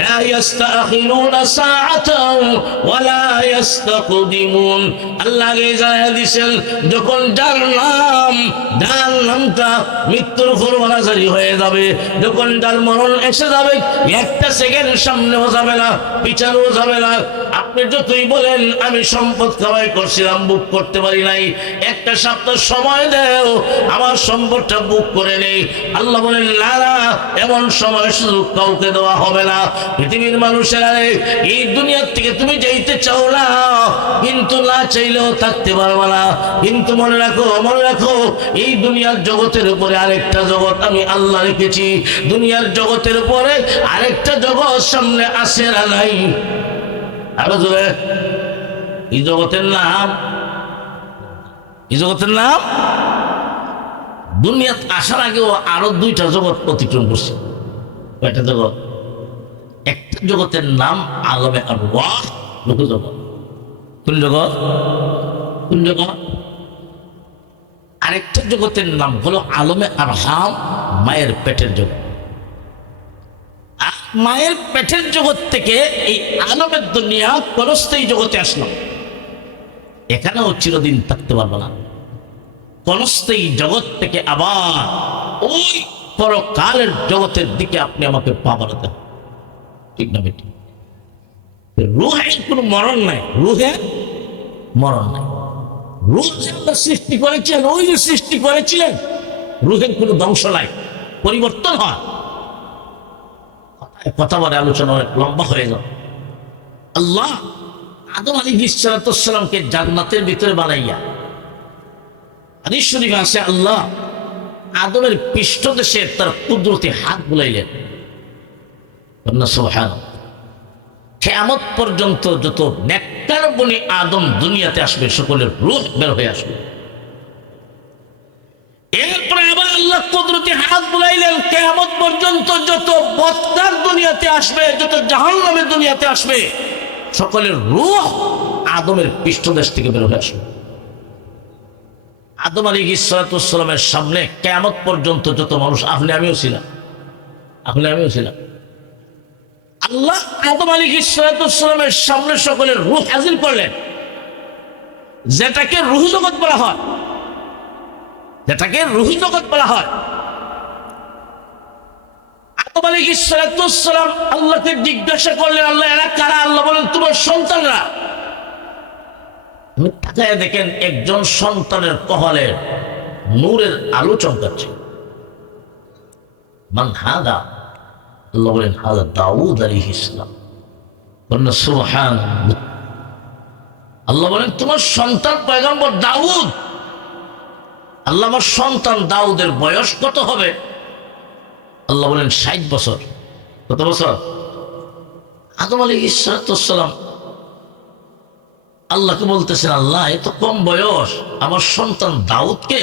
লা ইস্তাখিরুনা সাআতান ওয়া লা ইস্তাকদিমুন। আল্লাহকে জানিয়ে দিয়েছেন, যখন যার নামটা মৃত্যুর উপর মারাজারি হয়ে যাবে, যখন যার মরণ এসে যাবে, একটা সেকেন্ড সামনেও যাবে না, পিছানেও যাবে না। আপনি যতই বলেন আমি সম্পদ কামাই করছিলাম, বুক করতে পারি নাই, একটা সপ্তাহ সময় দেও, আমার সম্পদটা বুক করে নেই। আল্লাহ বলেন না না, এমন সময় সুযোগ কাউকে দেওয়া হবে না। পৃথিবীর মানুষেরা, এই দুনিয়ার থেকে তুমি যাইতে চাও না, কিন্তু না চাইলেও থাকতে পারবে না। কিন্তু মনে রাখো, মনে রাখো, এই দুনিয়ার জগতের উপরে আরেকটা জগৎ আমি আল্লাহ রেখেছি। দুনিয়ার জগতের উপরে আরেকটা জগৎ সামনে আসে না নাই? আরো জোরে, এই জগতের নাম, এই জগতের নাম, দুনিয়াতে আসার আগেও আরো দুইটা জগৎ অতিক্রম করছে। কয়টা জগৎ? একটা জগতের নাম আলমে আরওয়াহ, রূহ জগৎ। কোন জগৎ? কোন জগৎ? আরেকটা জগতের নাম হলো আলমে আরহাম, মায়ের পেটের জগৎ। মায়ের পেটের জগৎ থেকে এই আলমের দুনিয়া ক্ষণস্থায়ী জগতে আসলো। এখানেও চিরদিন থাকতে পারবে না। ক্ষণস্থায়ী জগৎ থেকে আবার ওই পরকালের জগতের দিকে আপনি আমাকে পা বাড়াতে হবে, ঠিক না বেটি? রুহের কোনো মরণ নাই, রুহের মরণ নাই। রুহ যে আল্লাহ সৃষ্টি করেছিলেন, ওই যে সৃষ্টি করেছিলেন, রুহের কোনো ধ্বংস নাই, পরিবর্তন হয়। কথা বলে আলোচনা অনেক লম্বা হয়ে গেল। আল্লাহ আদম আলাইহিস সালামকে জান্নাতের ভিতরে বানাইয়া, হাদিস শরীফে আছে, আল্লাহ আদমের পৃষ্ঠদেশে তার কুদরতি হাত বুলাইলেন। সুবহানাল্লাহ। কিয়ামত পর্যন্ত যত নেককার বনি আদম দুনিয়াতে আসবে, সকলের রূহ বের হয়ে আসবে। এরপরে আবার আল্লাহ কুদরতি হাত বুলাইলেন, কিয়ামত পর্যন্ত যত বদকার দুনিয়াতে আসবে, যত জাহান্নামে দুনিয়াতে আসবে, সকলের রূহ আদমের পৃষ্ঠদেশ থেকে বের হয়ে আসবে। আদম আলাইহিস সালামের সামনে কিয়ামত পর্যন্ত যত মানুষ, আপনি আমিও ছিলাম, আপনি আমিও ছিলাম, আল্লাহ আদম আলাইহিস সালামের সামনে সকলের রূহ হাজির করলেন, যেটাকে রূহ জগৎ বলা হয়, যেটাকে রূহ জগৎ বলা হয়। আদম আলাইহিস সালাম আল্লাহকে জিজ্ঞাসা করলেন, আল্লাহ এরা কারা? আল্লাহ বলেন, তোমার সন্তানরা। তাকায় দেখেন একজন সন্তানের কপালে নূরের আলো চমকাচ্ছে। মান হাদা? আল্লাহ বলেন, হাদা দাউদ আলাইহিস সালাম। বলেন সুবহানাল্লাহ। আল্লাহ বলেন, তোমার সন্তান পয়গম্বর দাউদ। আল্লাহ, আমার সন্তান দাউদের বয়স কত হবে? আল্লাহ বলেন 60 বছর। কত বছর? আদম আলাইহিস সালাম আল্লাহকে বলতেছেন, আল্লাহ এত কম বয়স আমার সন্তান দাউদকে,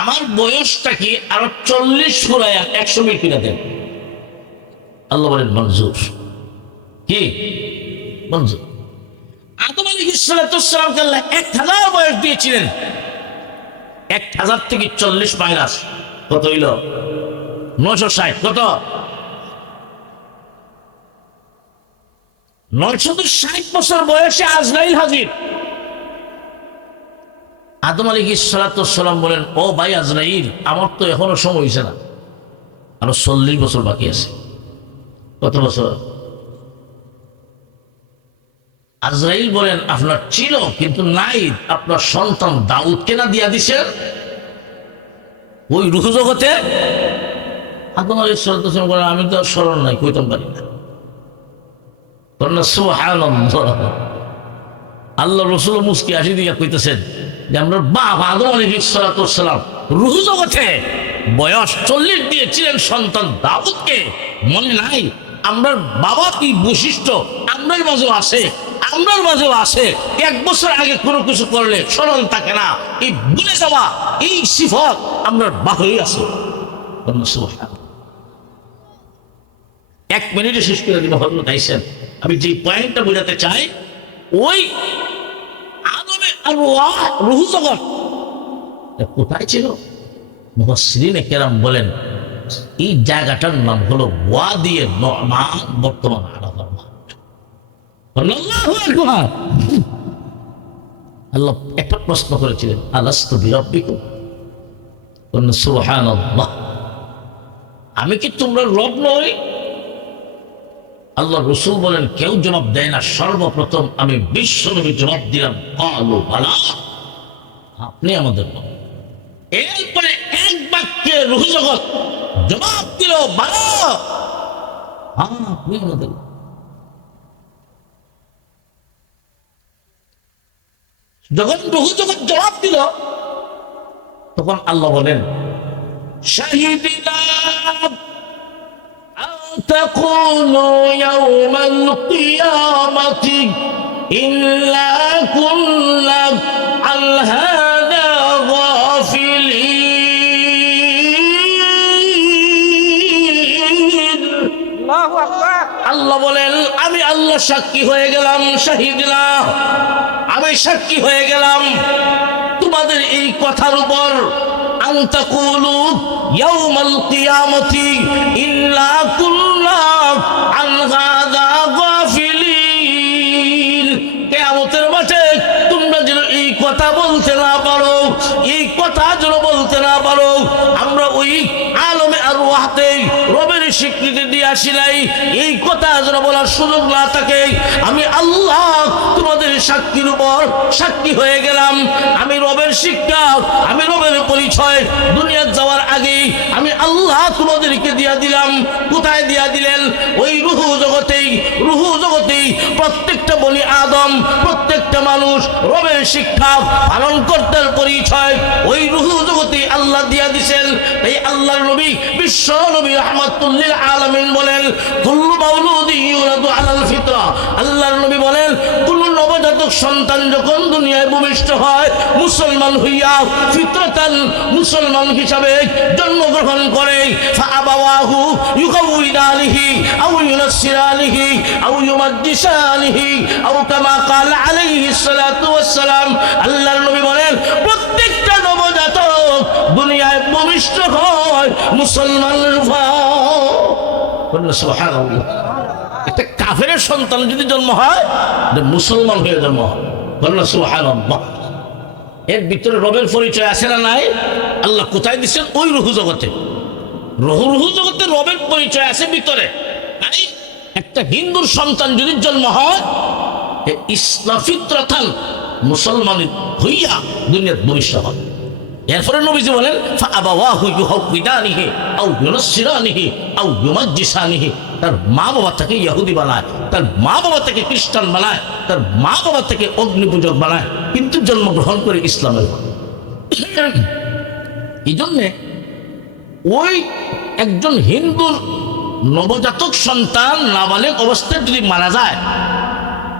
আমার বয়সটা কি আরো 40 ফুরায়া 100 মিল কিনা দেন। আল্লাহ বলেন মঞ্জুর। কি মঞ্জুর? আদম আলাইহিস সালামকে আল্লাহ 1000 বয়স দিয়েছিলেন। 1000 থেকে 40 মাইনাস কত হইল? 960। কত? 960 বছর বয়সে আজরাইল হাজির। আদম আলাইহিস সালাম বলেন, ও ভাই আজরাইল, আমার তো এখনো সময় হয়েছে না, আরো 40 বছর বাকি আছে। কত বছর? আজরাইল বলেন, আপনার ছিল কিন্তু নাই, আপনার সন্তান দাউদকে না দিয়া দিছেন ওই রূহ জগতে। আদম আলাইহিস সালাম বলেন, আমি তো স্মরণ নাই, কইতাম পারি না। সুবহানাল্লাহ। আল্লাহ রসুল মুস্কি হাসি দিয়া কইতেছেন যে আমরা বাবা আদম আলাইহিস সালাম রূহ জগতে বয়স 40 দিয়েছিলেন সন্তান দাউদকে, মনে নাই? আমরার বাবা কি বৈশিষ্ট্য আমরার মাঝেও আছে, আমরার মাঝেও আছে। 1 বছর আগে কোনো কিছু করলে স্মরণ থাকে না, এই ভুলে যাওয়া, এই সিফত আমরার বাবাই আছে। সুবহানাল্লাহ। 1 মিনিটে শেষ করে দিব হযরত আইসেন। আমি যে পয়েন্টটা বোঝাতে চাই, ওই আদমে আরওয়াহ রূহ জগৎ কোথায় ছিল? মুফাসসিরিনে কেরাম বলেন এই জায়গাটার নাম হলো ওয়াদি নু'মান, বর্তমান আরাফার মাঠ। আল্লাহু আকবার। আল্লাহ একটা প্রশ্ন করেছিলেন, আলাস্তু বিরাব্বিকুম? সুবহানাল্লাহ। আমি কি তোমরা রব নই? আল্লাহ রসুল বলেন, কেউ জবাব দেয় না, সর্বপ্রথম আমি বিশ্বনবী জবাব দিলাম, ক্বালু বালা, আপনি আমাদের রব। এরপরে এক বাক্যে রূহ জগৎ জবাব দিল, বালা, আপনি আমাদের রব। যখন রূহ জগৎ জবাব দিল, তখন আল্লাহ বলেন, শাহিদিনা تقولوا يوم القيامة إنا كنا عن هذا غافلين। الله أكبر। আল্লাহ বলেন আমি আল্লাহ সাক্ষী হয়ে গেলাম, শাহিদনা, আমি সাক্ষী হয়ে গেলাম তোমাদের এই কথার উপর। আন তাকুলু ইয়াউমাল কিয়ামতি ইন্না কুল্লা আন হাযা গাফিলিন। কিয়ামতের মাঠে তোমরা যেন এই কথা বলতে না পারো, এই কথা যেন বলতে না পারো আমরা ওই আলমে আরওয়াহতে রবের স্বীকৃতি দিয়ে আসি নাই, এই কথা যেন বলার সুযোগ না থাকে। আমি আল্লাহ তোমাদের সাক্ষীর উপর সাক্ষী হয়ে গেলাম। আমি রবের শিক্ষা, আমি রবের পরিচয় দুনিয়া যাওয়ার আগে আমি আল্লাহ তোমাদেরকে দিয়া দিলাম। কোথায় দিয়া দিলেন? ওই রুহু জগতেই। রুহু জগতেই প্রত্যেকটা বনি আদম, প্রত্যেকটা মানুষ রবের শিক্ষা পালন কর্তার পরিচয় ওই রুহু জগতেই আল্লাহ দিয়া দিছেন। এই আল্লাহর নবী, বিশ্ব নবী রাহমাতুল লিল আলামিন বলেন কুল্লু মাউলুদিন ইউলাদু আলাল ফিতরা। আল্লাহর নবী বলেন কোন নবজাতক সন্তান যখন দুনিয়ায় ভূমিষ্ঠ হয় মুসলমান হইয়া ফিতরাতান, মুসলমান হিসাবে জন্মগ্রহণ করে, ফাআবাওয়াহু ইউকাউইদানিহি আও ইউনাসসিরানিহি আও ইউমাজ্জিসানিহি আও কামা ক্বাল আলাইহিস সালাতু ওয়াস সালাম। আল্লাহর নবী বলেন প্রত্যেকটা নবজাতক দুনিয়ায় ভূমিষ্ঠ হয় মুসলমানের সুবহানাল্লাহ। একটা কাফেরের সন্তান যদি জন্ম হয় মুসলমান হয়ে জন্ম হয়। সুবহানাল্লাহ। এর ভিতরে রবের পরিচয় আছে না নাই? আল্লাহ কোথায় দিচ্ছেন? ওই রুহু জগতে। রুহু জগতে রবের পরিচয় আছে ভিতরে। একটা হিন্দুর সন্তান যদি জন্ম হয় ইসলাম ফিতরাতান, মুসলমান হইয়া দুনিয়ার ভূমিষ্ঠ হয়। এরপরে নবীজি বলেন ফাআবাওয়াহু ইউহাউইদানিহি আও ইউনাসসিরানিহি আও ইউমাজ্জিসানিহি। তার মা বাবা তাকে ইহুদি বানায়, তার মা বাবা তাকে খ্রিস্টান বানায়, তার মা বাবা তাকে অগ্নিপূজক বানায়, কিন্তু জন্মগ্রহণ করে ইসলামের। এই জন্যে ওই একজন হিন্দুর নবজাতক সন্তান নাবালেগ অবস্থায় যদি মারা যায়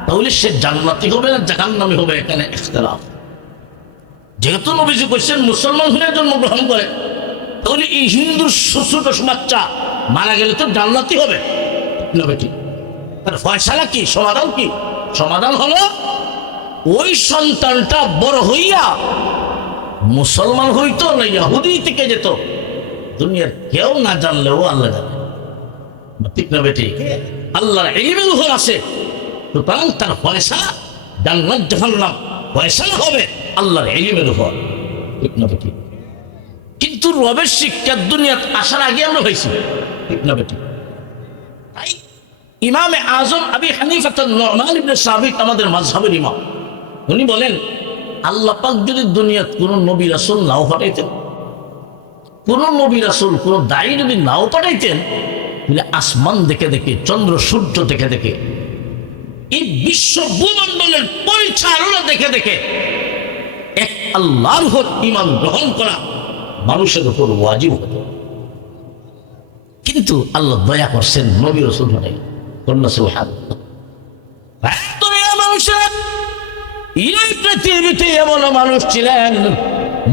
তাহলে সে জান্নাতি হবে না জাহান্নামী হবে, এখানে ইখতিলাফ। যেহেতু নবীজি কইছেন মুসলমান হয়ে জন্মগ্রহণ করে, তাহলে এই হিন্দুর ছোট বাচ্চা মারা গেলে তো জান্নাতি হবে না বেটি? তার ফয়সালা কি? সমাধান কি? সমাধান হলো ওই সন্তানটা বড় হইয়া মুসলমান হইতো না ইহুদি থেকে যেত, দুনিয়ার কেউ না জানলেও আল্লাহ জানে, ঠিক না বেটি? আল্লাহর ইলমের উপর আছে, সুতরাং তার ফয়সালা জান্নাত জাহান্নাম ফয়সালা হবে আল্লাহর ইলমের উপর, ঠিক না বেটি? কিন্তু রবের শিক্ষা দুনিয়াত আসার আগে আমরা হয়েছি, ঠিক না বেটি? তাই ইমামে আজম আবি হানিফাতুন নু'মান ইবনে সাবিত আমাদের মাযহাবের ইমাম, উনি বলেন আল্লাহ পাক যদি দুনিয়াত কোনো নবী রাসূল নাও পাঠাইতেন, কোনো নবী রাসূল কোনো দায়ী যদি নাও পাঠাইতেন, তাহলে আসমান দেখে দেখে, চন্দ্র সূর্য দেখে দেখে, এই বিশ্ব ভূমণ্ডলের পরিচালনা দেখে দেখে এক আল্লাহর উপর ঈমান গ্রহণ করা মানুষের উপর ওয়াজিব হতো। কিন্তু আল্লাহ দয়া করছেন নবী রাসূল পাঠাই। সুবহানাল্লাহ। মানুষের এই পৃথিবীতে এমন মানুষ ছিলেন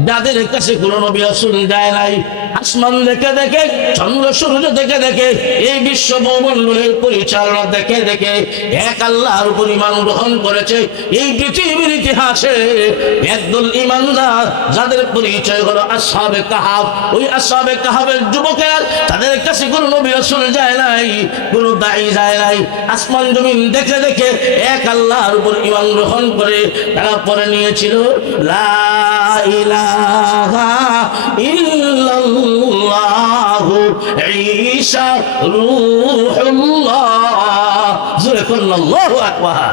যাদের কাছে কোনো নবী রাসূল যায় নাই। আসমান দেখে দেখে, চন্দ্র সূর্য দেখে দেখে, এই বিশ্ব ভূমণ্ডলের পরিচালনা দেখে দেখে এক আল্লাহর উপর ঈমান গ্রহণ করেছে এই পৃথিবীর ইতিহাসে একদল ঈমানদার, যাদের পরিচয় হলো আসহাবে কাহাফ। ওই আসহাবে কাহাফের যুবকের, তাদের কাছে কোনো নবী রাসূল যায় নাই, কোনো দায়ী যায় নাই। আসমান জমিন দেখে দেখে এক আল্লাহর উপর ঈমান গ্রহণ করে তারা পরে নিয়েছিল লা ইলাহা ইল্লাল্লাহু ঈসা রূহুল্লাহ। জোরে বলুন আল্লাহু আকবার।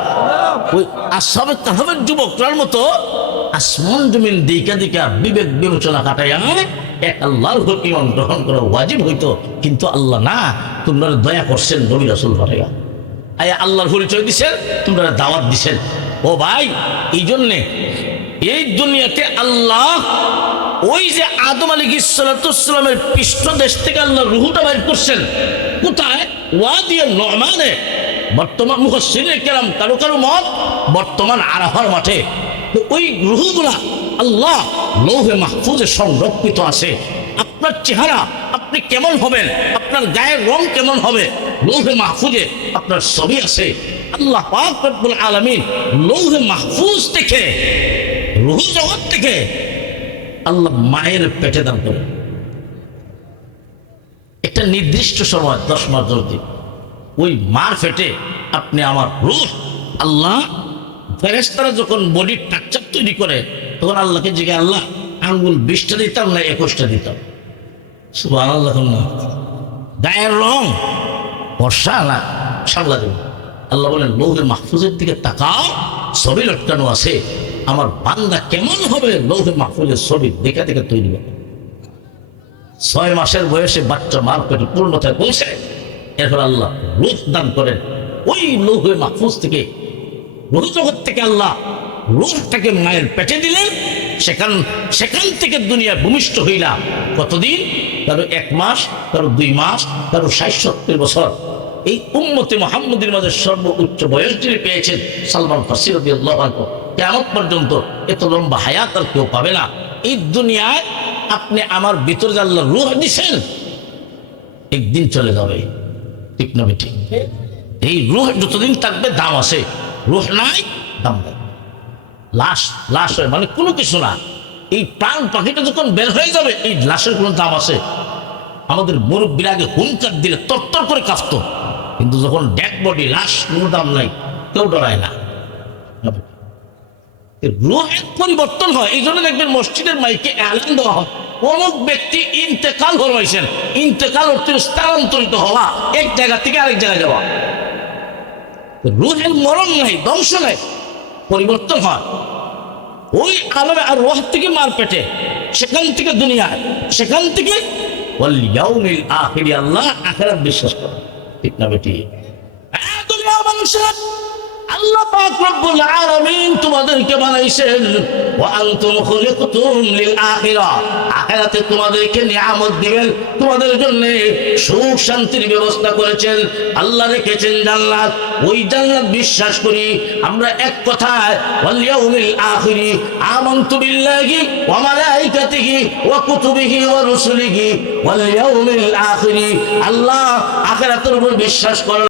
ওই আসহাবে কাহফের যুবকরার মতো আসমান জমিন দিকে দিকে বিবেক বিবেচনা কাটাইয়া এক আল্লাহর উপর ঈমান গ্রহণ করা ওয়াজিব হইতো, কিন্তু আল্লাহ না, তোমরা দয়া করছেন নবী রাসূল পাঠাইয়া আয়া আল্লাহর পরিচয় দিছেন, তোমরা দাওয়াত দিছেন। ও ভাই, এই জন্যে এই দুনিয়াতে আল্লাহ ওই যে আদম আলাইহিস সালামের পৃষ্ঠদেশ থেকে আল্লাহ রূহটা বাইর করছেন কোথায়? ওয়াদিয়ে নু'মানে। বর্তমান মুফাসসিরিনে কেরাম কারো কারো মত বর্তমান আরাফার মাঠে। তো ওই রূহগুলা আল্লাহ লৌহে মাহফুজে সংরক্ষিত আছে। আপনার চেহারা, আপনি কেমন হবেন, আপনার গায়ের রং কেমন হবে, লৌহে মাহফুজে আপনার ছবি আছে। আল্লাহ পাক রব্বুল আলামিন লৌহে মাহফুজ থেকে, রূহ জগৎ থেকে আল্লাহ মায়ের পেটে দান করে একটা নির্দিষ্ট সময় 10 মাস 10 দিন, ওই মার পেটে আপনি আমার রূহ। আল্লাহ ফেরেশতারা যখন বডির স্ট্রাকচার তৈরি করে তখন আল্লাহকে জিজ্ঞাসা, আল্লাহ আঙ্গুল 20টা দিতাম না 21টা দিতাম? সুবহানাল্লাহ। না গায়ের রং বর্ষা না সামলা দেব। আল্লাহ বলেন লৌহে মাহফুজের দিকে তাকাও, ছবি লটকানো আছে। আমার বান্দা কেমন হবে লৌহে মাহফুজের ছবি দেখে দেখে তৈরি হবে। 6 মাসের বয়সে বাচ্চা মার পেটে পূর্ণতায় পৌঁছে, এরপর আল্লাহ রূহ দান করেন। ওই লৌহে মাহফুজ থেকে, রূহ জগৎ থেকে আল্লাহ রূহটাকে মায়ের পেটে দিলেন। সেখান থেকে দুনিয়া ভূমিষ্ঠ হইলা কতদিন? কারো 1 মাস, কারো 2 মাস, কারো 60-70 বছর। এই উম্মতে মুহাম্মদের মাঝে সর্বোচ্চ বয়স যিনি পেয়েছেন সালমান ফারসি রাদিয়াল্লাহু আনহু। কিয়ামত পর্যন্ত এত লম্বা হায়াত আর কেউ পাবে না। এই দুনিয়ায় আপনি আমার ভিতরে যে আল্লাহ রূহ দিছেন, একদিন চলে যাবে, ঠিক না ঠিক? এই রূহ যতদিন থাকবে দাম আছে, রূহ নাই দাম নাই। লাশ হয় মানে কোনো কিছু না। এই প্রাণ পাখিটা যখন বের হয়ে যাবে এই লাশের কোনো দাম আছে? আমাদের মুরব্বীরা আগে হুঙ্কার দিলে তরতর করে কাঁপতো, কিন্তু যখন ডেড বডি, লাশ, কোনো দাম নাই, কেউ ডরায় না। রূহের পরিবর্তন হয়। এই জন্য দেখবেন মসজিদের মাইকে এলান দেওয়া হয়, অমুক ব্যক্তি ইন্তেকাল হয়েছেন। ইন্তেকাল অর্থে স্থানান্তরিত হওয়া, এক জায়গা থেকে আরেক জায়গায় যাওয়া। রূহের মরণ নাই, ধ্বংস নাই, পরিবর্তন হয়। ওই আলমে আর রূহ থেকে মার পেটে, সেখান থেকে দুনিয়ায়, সেখান থেকে ওয়াল ইয়াউমিল আখির, আল্লাহ আখিরাত বিশ্বাস করে, ঠিক না বেটি? দুনিয়া মানুষের আল্লাহ পাক রব্বুল আলামিন তোমাদেরকে বানাইছেন, ওয়া আনতুম খুলিকতুম লিল আখিরা, আখিরাতে তোমাদেরকে নিয়ামত দিবেন, তোমাদের জন্য সুখ শান্তির ব্যবস্থা করেছেন। আল্লাহ রেখেছেন জান্নাত, ওই জান্নাত বিশ্বাস করি আমরা। এক কথায় ওয়াল ইয়াউমিল আখিরি আমানতু বিল্লাহি ওয়া মালাইকাতিহি ওয়া কুতুবিহি ওয়া রুসুলিহি ওয়াল ইয়াউমিল আখিরি। আল্লাহ আখিরাতের উপর বিশ্বাস করেন।